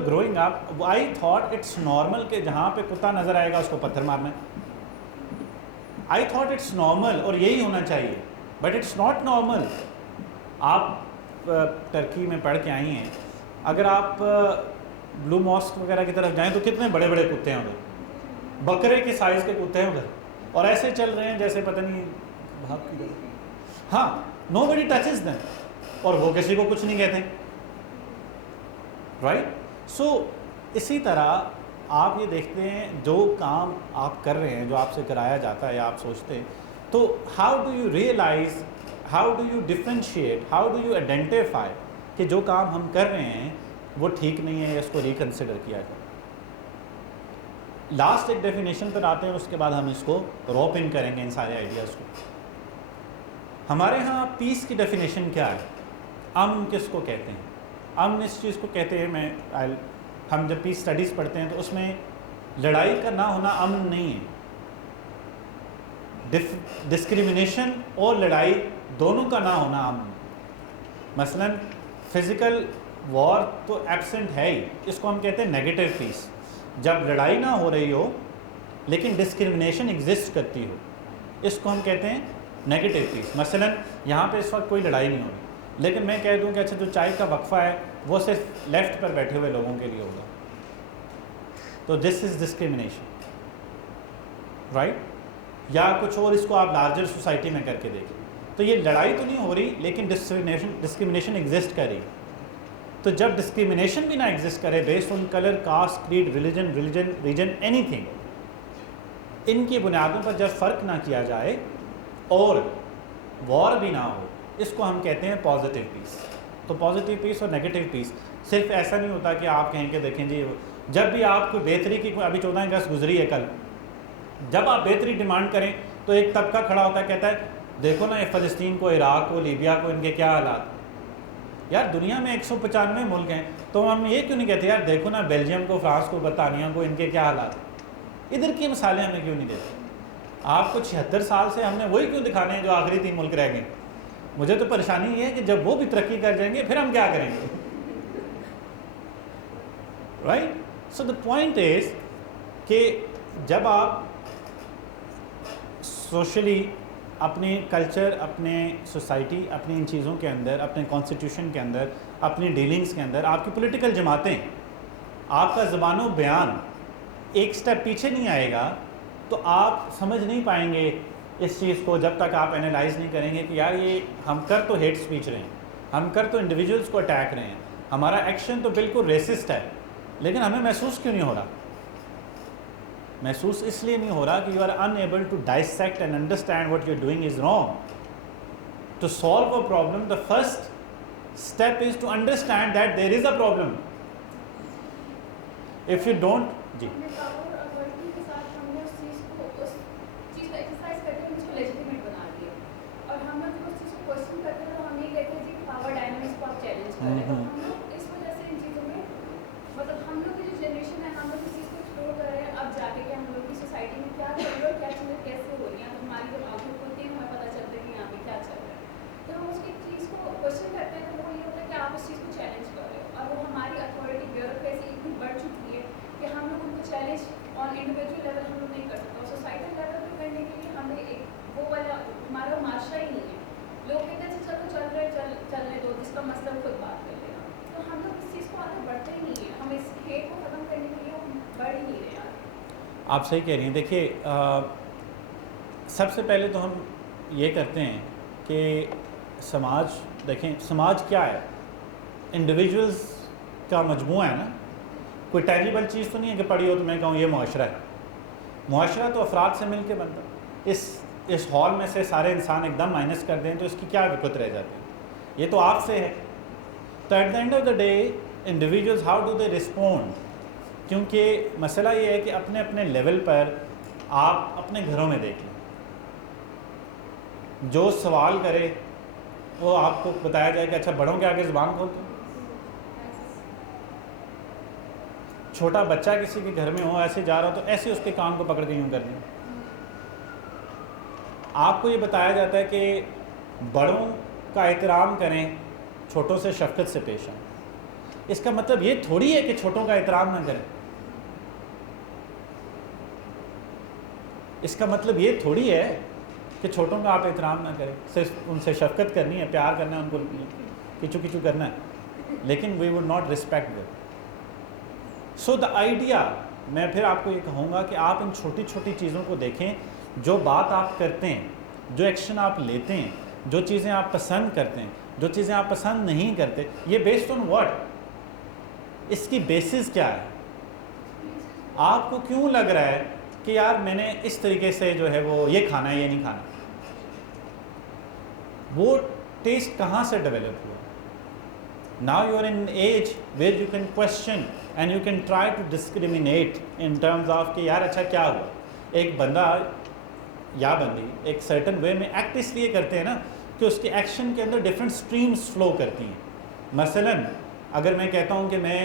growing up I thought it's normal کہ جہاں پہ کتا نظر آئے گا اس کو پتھر مارنا ہے. I thought it's normal اور یہی ہونا چاہیے, but it's not normal. آپ ترکی میں پڑھ کے آئی ہیں, اگر آپ بلو ماسک وغیرہ کی طرف جائیں تو کتنے بڑے بڑے کتے ہیں ادھر, بکرے کے سائز کے کتے ہیں ادھر, اور ایسے چل رہے ہیں جیسے پتہ نہیں بھاگ کی. ہاں, nobody touches them, اور وہ کسی کو کچھ نہیں کہتے, رائٹ. سو اسی طرح آپ یہ دیکھتے ہیں جو کام آپ کر رہے ہیں, جو آپ سے کرایا جاتا ہے یا آپ سوچتے ہیں, تو how do you realise, how do you differentiate, how do you identify کہ جو کام ہم کر رہے ہیں وہ ٹھیک نہیں ہے یا اس کو ریکنسیڈر کیا جائے. لاسٹ ایک ڈیفینیشن پر آتے ہیں, اس کے بعد ہم اس کو روپ ان کریں گے ان سارے آئیڈیاز کو. ہمارے ہاں پیس کی ڈیفینیشن کیا ہے, امن کس کو کہتے ہیں؟ امن اس چیز کو کہتے ہیں, ہم جب پیس اسٹڈیز پڑھتے ہیں تو اس میں لڑائی کا نہ ہونا امن نہیں ہے. ڈسکریمنیشن اور لڑائی دونوں کا نہ ہونا امن. مثلا فزیکل وار تو ایبسنٹ ہے ہی, اس کو ہم کہتے ہیں نیگیٹو پیس. جب لڑائی نہ ہو رہی ہو لیکن ڈسکریمنیشن ایگزسٹ کرتی ہو, اس کو ہم کہتے ہیں نیگیٹو پیس. مثلا یہاں پہ اس وقت کوئی لڑائی نہیں ہو رہی, لیکن میں کہہ دوں کہ اچھا جو چائے کا وقفہ ہے وہ صرف لیفٹ پر بیٹھے ہوئے لوگوں کے لیے ہوگا, تو دس از ڈسکریمنیشن, رائٹ. یا کچھ اور, اس کو آپ لارجر سوسائٹی میں کر کے دیکھیں, تو یہ لڑائی تو نہیں ہو رہی لیکن ڈسکریمنیشن ایگزسٹ کر رہی. تو جب ڈسکریمنیشن بھی نہ ایگزسٹ کرے based on colour, caste, creed, region, any thing, ان کی بنیادوں پر جب فرق نہ کیا جائے اور وار بھی نہ ہو, اس کو ہم کہتے ہیں پازیٹیو پیس. تو پازیٹیو پیس اور نیگیٹو پیس صرف ایسا نہیں ہوتا کہ آپ کہیں کہ دیکھیں جی جب بھی آپ کو بہتری کی, ابھی 14 اگست گزری ہے کل, جب آپ بہتری ڈیمانڈ کریں تو ایک طبقہ کھڑا ہوتا ہے, کہتا ہے دیکھو نا یہ فلسطین کو, عراق کو, لیبیا کو, ان کے کیا حالات. یار دنیا میں 195 ملک ہیں, تو ہم یہ کیوں نہیں کہتے یار دیکھو نا بیلجیم کو, فرانس کو, برطانیہ کو, ان کے کیا حالات. ادھر کی مثالیں ہمیں کیوں نہیں دیتے؟ آپ کو 76 سال سے ہم نے وہی کیوں دکھانے ہیں جو آخری 3 ملک رہ گئے. مجھے تو پریشانی یہ ہے کہ جب وہ بھی ترقی کر جائیں گے پھر ہم کیا کریں گے, right. So the point is کہ جب آپ سوشلی اپنے کلچر, اپنے سوسائٹی, اپنی ان چیزوں کے اندر, اپنے کانسٹیٹیوشن کے اندر, اپنی ڈیلنگز کے اندر, آپ کی پولیٹیکل جماعتیں, آپ کا زبان و بیان ایک سٹیپ پیچھے نہیں آئے گا, تو آپ سمجھ نہیں پائیں گے اس چیز کو جب تک آپ انالائز نہیں کریں گے کہ یار یہ ہم کر تو ہیٹ اسپیچ رہے ہیں, ہم کر تو انڈیویجولس کو اٹیک رہے ہیں, ہمارا ایکشن تو بالکل ریسسٹ ہے, لیکن ہمیں محسوس کیوں نہیں ہو رہا؟ محسوس اس لیے نہیں ہو رہا کہ you are unable to dissect and understand what you are doing is wrong. To solve a problem the first step is to understand that there is a problem. If you don't, جی اس وجہ سے ان چیزوں میں مطلب ہم لوگ کی جو جنریشن ہے, ہم لوگ اس چیز کو ایکسپلور کر رہے ہیں اب جا کے کہ ہم لوگ کی سوسائٹی میں کیا چل رہا ہے, کیا چیزیں کیسے ہو رہی ہیں. تو ہماری جب آنکھیں کھلتی ہیں ہمیں پتہ چلتا ہے کہ یہاں پہ کیا چل رہا ہے, تو ہم اس کی چیز کو کوشچن کرتے ہیں, تو وہ یہ ہوتا ہے کہ آپ اس چیز کو چیلنج کر رہے ہو, اور وہ ہماری اتھارٹی بیوروکریسی اتنی بڑھ چکی ہے کہ ہم لوگ ان کو چیلنج آن انڈیویجول لیول ہم لوگ نہیں کر سکتے, اور سوسائٹل لیول پہ کرنے کے لیے ہمیں ایک وہ والا ہمارا معاشرہ ہی نہیں ہے. لوگ کہتے ہیں چلو چلنے دو, جس کا مسئلہ خود بات کر لے گا. تو ہم لوگ اس چیز کو آگے بڑھتے ہی نہیں ہیں, ہم اس کھیل کو ختم کرنے کے لیے ہم بڑھ ہی نہیں رہے ہیں. آپ صحیح کہہ رہی ہیں. دیکھیے سب سے پہلے تو ہم یہ کرتے ہیں کہ سماج, دیکھیں سماج کیا ہے, انڈیویجولز کا مجموعہ ہے نا, کوئی ٹینجیبل چیز تو نہیں ہے کہ پڑھی ہو تو میں کہوں یہ معاشرہ ہے. معاشرہ تو افراد سے مل کے بنتا. اس ہال میں سے سارے انسان ایک دم مائنس کر دیں تو اس کی کیا وقت رہ جاتی ہے, یہ تو آپ سے ہے. تو at the end of the day individuals how do they respond, کیونکہ مسئلہ یہ ہے کہ اپنے اپنے لیول پر آپ اپنے گھروں میں دیکھ لیں, جو سوال کرے وہ آپ کو بتایا جائے کہ اچھا بڑوں کے آگے زبان کھولتے ہیں. چھوٹا بچہ کسی کے گھر میں ہو, ایسے جا رہا ہو تو ایسے اس کے کان کو پکڑ کے یوں کر دیں. آپ کو یہ بتایا جاتا ہے کہ بڑوں کا احترام کریں, چھوٹوں سے شفقت سے پیش آئیں. اس کا مطلب یہ تھوڑی ہے کہ چھوٹوں کا احترام نہ کریں. اس کا مطلب یہ تھوڑی ہے کہ چھوٹوں کا آپ احترام نہ کریں. صرف ان سے شفقت کرنی ہے, پیار کرنا ہے, ان کو کچو کچو کرنا ہے, لیکن we would not respect them. So the idea, میں پھر آپ کو یہ کہوں گا کہ آپ ان چھوٹی چھوٹی چیزوں کو دیکھیں. جو بات آپ کرتے ہیں, جو ایکشن آپ لیتے ہیں, جو چیزیں آپ پسند کرتے ہیں, جو چیزیں آپ پسند نہیں کرتے, یہ بیسڈ آن واٹ, اس کی بیسس کیا ہے. آپ کو کیوں لگ رہا ہے کہ یار میں نے اس طریقے سے جو ہے وہ یہ کھانا ہے, یہ نہیں کھانا. وہ ٹیسٹ کہاں سے ڈیولپ ہوا. Now you are in an age where you can question and you can try to discriminate in terms of کہ یار اچھا کیا ہوا. ایک بندہ یا بندی ایک سرٹن وے میں ایکٹ اس لیے کرتے ہیں نا کہ اس کے ایکشن کے اندر ڈفرینٹ سٹریمز فلو کرتی ہیں. مثلاً اگر میں کہتا ہوں کہ میں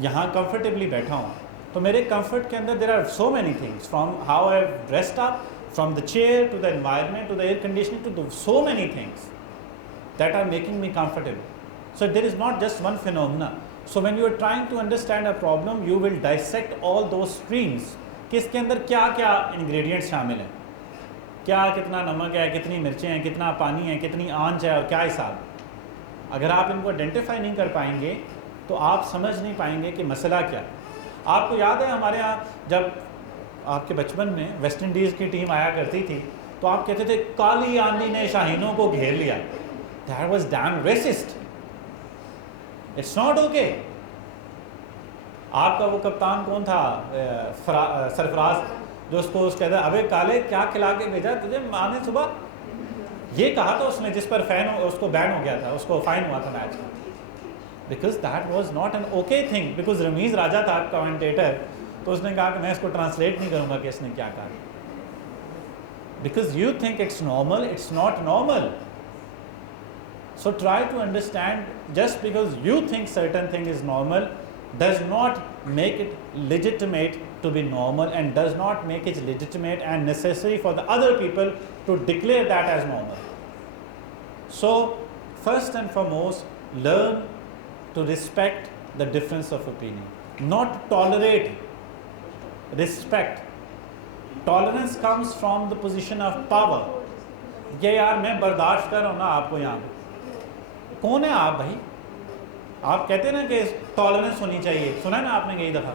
یہاں کمفرٹیبلی بیٹھا ہوں, تو میرے کمفرٹ کے اندر there are so many things, from how I have dressed up, from the chair to the environment to the air conditioning to so many things that are making me comfortable. So there is not just one phenomena. So when you are trying to understand a problem, you will dissect all those streams کہ اس کے اندر کیا کیا ingredients شامل ہیں, کیا کتنا نمک ہے, کتنی مرچیں ہیں, کتنا پانی ہے, کتنی آنچ ہے, اور کیا حساب. اگر آپ ان کو آئیڈینٹیفائی نہیں کر پائیں گے تو آپ سمجھ نہیں پائیں گے کہ مسئلہ کیا. آپ کو یاد ہے ہمارے ہاں جب آپ کے بچپن میں ویسٹ انڈیز کی ٹیم آیا کرتی تھی تو آپ کہتے تھے کالی آندھی نے شاہینوں کو گھیر لیا. That was damn racist. It's not okay. آپ کا وہ کپتان کون تھا, سرفراز, جو اس کو کہتا ہے ابے کالے کیا کھلا کے بھیجا تجھے ماں نے صبح, یہ کہا تھا اس نے, جس پر اس کو بین ہو گیا تھا, اس کو فائن ہوا تھا میچ کا. Because that was not an okay thing. Because Ramiz راجہ تھا کمنٹیٹر, تو اس نے کہا کہ میں اس کو ٹرانسلیٹ نہیں کروں گا کہ اس نے کیا کہا. Because you think it's normal, it's not normal. So try to understand, just because you think certain thing is normal does not make it legitimate to be normal, and does not make it legitimate and necessary for the other people to declare that as normal. So first and foremost, learn to respect the difference of opinion, not tolerate, respect. Tolerance comes from the position of power. یہ یار میں برداشت کر رہا ہوں نا آپ کو, یہاں کون ہے آپ بھائی؟ آپ کہتے ہیں نا کہ ٹالرنس ہونی چاہیے, سنا ہے نا آپ نے کئی دفعہ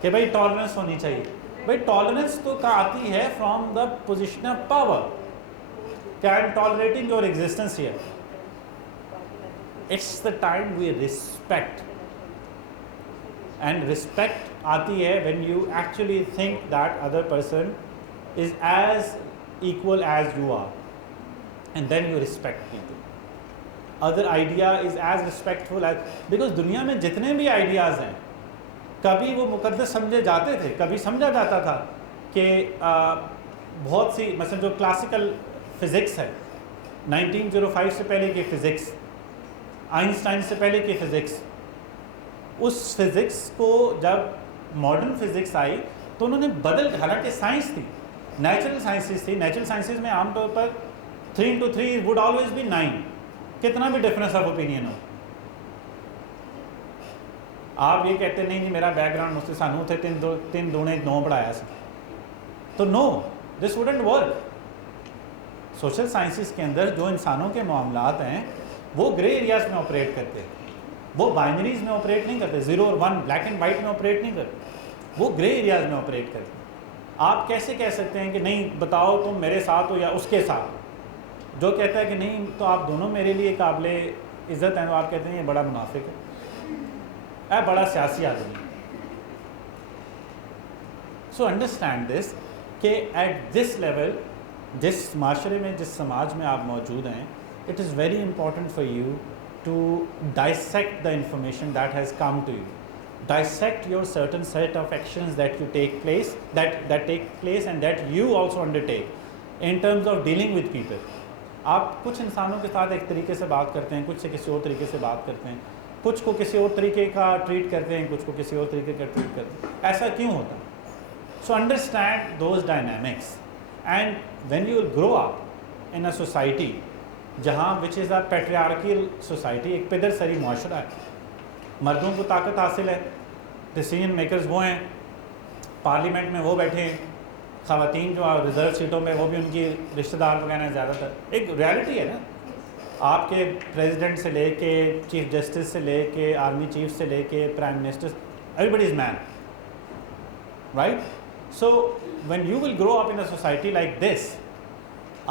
کہ بھائی ٹالرنس ہونی چاہیے. بھائی ٹالرنس تو آتی ہے from the position of power, کہ I am tolerating your existence here. It's the time we respect, and respect آتی ہے when you actually think that other person is as equal as you are, and then you respect people. Other idea is as respectful as, because دنیا میں جتنے بھی ideas ہیں کبھی وہ مقدس سمجھے جاتے تھے, کبھی سمجھا جاتا تھا کہ بہت سی, مثلا جو کلاسیکل فزکس ہے 1905 سے پہلے کی فزکس, آئنسٹائن سے پہلے کی فزکس, اس فزکس کو جب ماڈرن فزکس آئی تو انہوں نے بدل, حالانکہ سائنس تھی, نیچرل سائنسز تھی, نیچرل سائنسز میں عام طور پر 3 into 3 would always be 9, کتنا بھی ڈفرینس آف اوپینین ہو. آپ یہ کہتے نہیں جی میرا بیک گراؤنڈ مجھ سے سانو تھے 3 دونے 9 پڑھایا سی, تو نو, دس وڈنٹ ورک. سوشل سائنسز کے اندر جو انسانوں کے معاملات ہیں وہ گرے ایریاز میں آپریٹ کرتے ہیں, وہ بائنریز میں آپریٹ نہیں کرتے, 0 اور 1 بلیک اینڈ وائٹ میں آپریٹ نہیں کرتے, وہ گرے ایریاز میں آپریٹ کرتے ہیں. آپ کیسے کہہ سکتے ہیں کہ نہیں بتاؤ تم میرے ساتھ ہو یا اس کے ساتھ؟ جو کہتا ہے کہ نہیں تو آپ دونوں میرے لیے قابل عزت ہیں, تو آپ کہتے ہیں یہ بڑا منافق ہے, بڑا سیاسی آدمی. سو انڈرسٹینڈ دس کہ ایٹ دس لیول, جس معاشرے میں, جس سماج میں آپ موجود ہیں, it is very important for you to dissect the information that has come to you, dissect your certain set of actions that you take place, that take place and that you also undertake in terms of dealing with people. آپ کچھ انسانوں کے ساتھ ایک طریقے سے بات کرتے ہیں, کچھ سے کسی اور طریقے سے بات کرتے ہیں, کچھ کو کسی اور طریقے کا ٹریٹ کرتے ہیں, کچھ کو کسی اور طریقے کا ٹریٹ کرتے ہیں. ایسا کیوں ہوتا ہے؟ So understand those dynamics, and when you will grow up in a society جہاں which is a patriarchal society, ایک پدر سری معاشرہ ہے، مردوں کو طاقت حاصل ہے، ڈیسیجن میکرز وہ ہیں، پارلیمنٹ میں وہ بیٹھے ہیں، خواتین جو ریزرو سیٹوں میں وہ بھی ان کی رشتہ دار وغیرہ ہیں زیادہ تر. ایک ریالٹی ہے نا، آپ کے پریزیڈنٹ سے لے کے چیف جسٹس سے لے کے آرمی چیف سے لے کے prime minister, everybody is man, right? So when you will grow up in a society like this,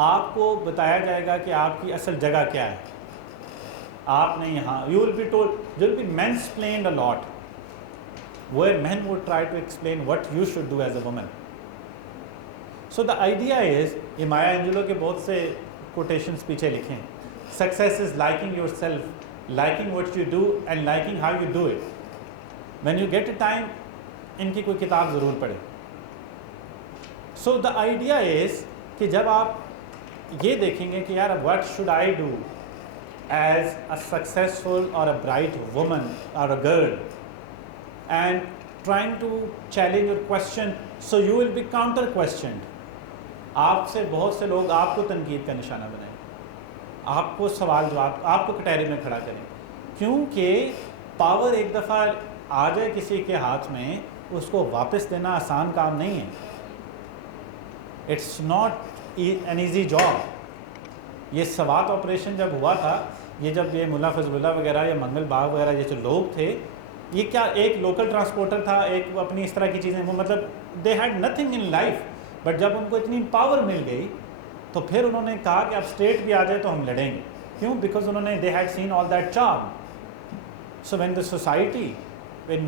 آپ کو بتایا جائے گا کہ آپ کی اصل جگہ کیا ہے. آپ نے یہاں you will be told, you will be mansplained a lot where men would try to explain what you should do as a woman. So the idea is, یہ مایا اینجلو کے بہت سے کوٹیشنس پیچھے لکھیں، success is liking yourself, liking what you do and liking how you do it. When you get a time ان کی کوئی کتاب ضرور پڑھیں. سو دا آئیڈیا از کہ جب آپ یہ دیکھیں گے کہ یار what should I do as a successful or a bright woman or a girl, and trying to challenge or question, so you will be counter questioned. آپ سے بہت سے لوگ آپ کو تنقید کا نشانہ بنائیں، آپ کو سوال جواب، آپ کو کٹہرے میں کھڑا کریں، کیونکہ پاور ایک دفعہ آ جائے کسی کے ہاتھ میں، اس کو واپس دینا آسان کام نہیں ہے. It's not an easy job. یہ سوات آپریشن جب ہوا تھا، یہ جب یہ ملا فضل اللہ وغیرہ یا منگل باغ وغیرہ یہ جو لوگ تھے، یہ کیا ایک لوکل ٹرانسپورٹر تھا، ایک اپنی اس طرح کی چیزیں، وہ مطلب they had nothing in life, but جب ان کو اتنی پاور مل گئی تو پھر انہوں نے کہا کہ اب اسٹیٹ بھی آ جائے تو ہم لڑیں گے. کیوں؟ بیکاز انہوں نے they had seen all that charm. So when the society in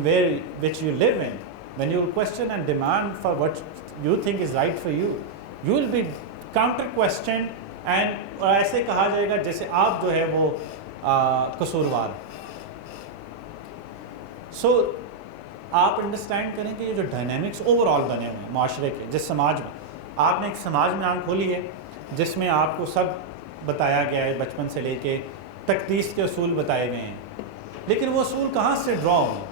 which you live in, when you will question and demand for what you think is right for you, you will be counter questioned, and ایسے کہا جائے گا جیسے آپ جو ہے وہ قصوروار. سو آپ understand کریں کہ یہ جو ڈائنامکس اوور آل بنے ہوئے ہیں معاشرے کے، جس سماج میں آپ نے ایک سماج میں آنکھ کھولی ہے جس میں آپ کو سب بتایا گیا ہے، بچپن سے لے کے تقدیس کے اصول بتائے گئے ہیں، لیکن وہ اصول کہاں سے ڈرا ہوئے؟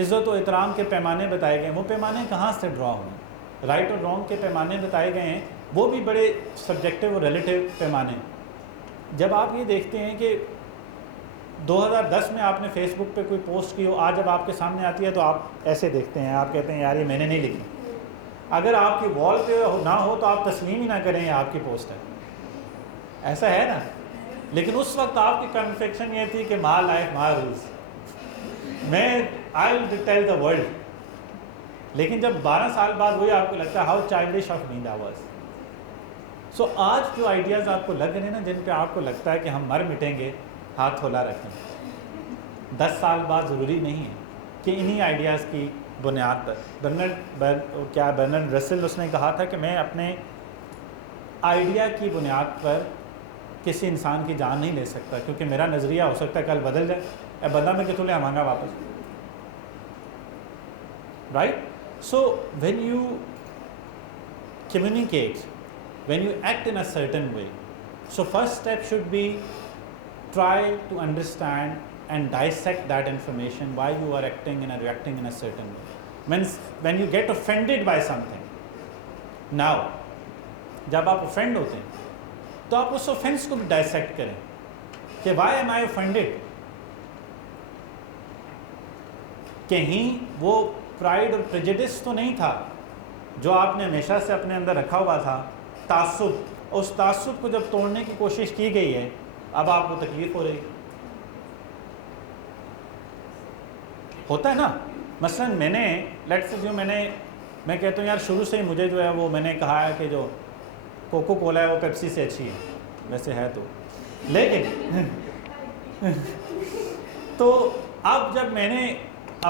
عزت و احترام کے پیمانے بتائے گئے ہیں، وہ پیمانے کہاں سے ڈرا ہوئے؟ رائٹ اور رانگ کے پیمانے بتائے گئے ہیں، وہ بھی بڑے سبجیکٹیو اور ریلیٹیو پیمانے. جب آپ یہ دیکھتے ہیں کہ 2010 میں آپ نے فیس بک پہ کوئی پوسٹ کی ہو، آج جب آپ کے سامنے آتی ہے تو آپ ایسے دیکھتے ہیں، آپ کہتے ہیں یار یہ میں نے نہیں لکھی. اگر آپ کی وال پہ نہ ہو تو آپ تسلیم ہی نہ کریں یہ آپ کی پوسٹ ہے. ایسا ہے نا؟ لیکن اس وقت آپ کی کنفیکشن یہ تھی کہ مائی لائف مائی رولز، میں آئی ول ٹیل دا ورلڈ. لیکن جب 12 سال بعد وہی آپ کو لگتا ہے how childish of me that was. So آج جو آئیڈیاز آپ کو لگ رہے ہیں نا، جن پہ آپ کو لگتا ہے کہ ہم مر مٹیں گے، ہاتھ کھولا رکھیں. 10 سال بعد ضروری نہیں ہے کہ انہی آئیڈیاز کی بنیاد پر برنارڈ رسل اس نے کہا تھا کہ میں اپنے آئیڈیا کی بنیاد پر کسی انسان کی جان نہیں لے سکتا، کیونکہ میرا نظریہ ہو سکتا ہے کل بدل جائے. اے بندہ میں کتوں لے مانگا واپس، right? So when you communicate, when you act in a certain way, so first step should be try to understand and dissect that information, why you are acting and reacting in a certain way. When you get offended by something, now جب آپ offend ہوتے ہیں تو آپ اس offense کو بھی dissect کریں کہ why am I offended. کہیں وہ pride اور prejudice تو نہیں تھا جو آپ نے ہمیشہ سے اپنے اندر رکھا ہوا تھا، تعصب. اس تعصب کو جب توڑنے کی کوشش کی گئی ہے، اب آپ کو تکلیف ہو رہی. ہوتا ہے نا، مثلا میں نے لیٹس سے جو میں کہتا ہوں یار شروع سے ہی مجھے جو ہے وہ میں نے کہا ہے کہ جو کوکو کولا ہے وہ پیپسی سے اچھی ہے، ویسے ہے تو، لیکن تو اب جب میں نے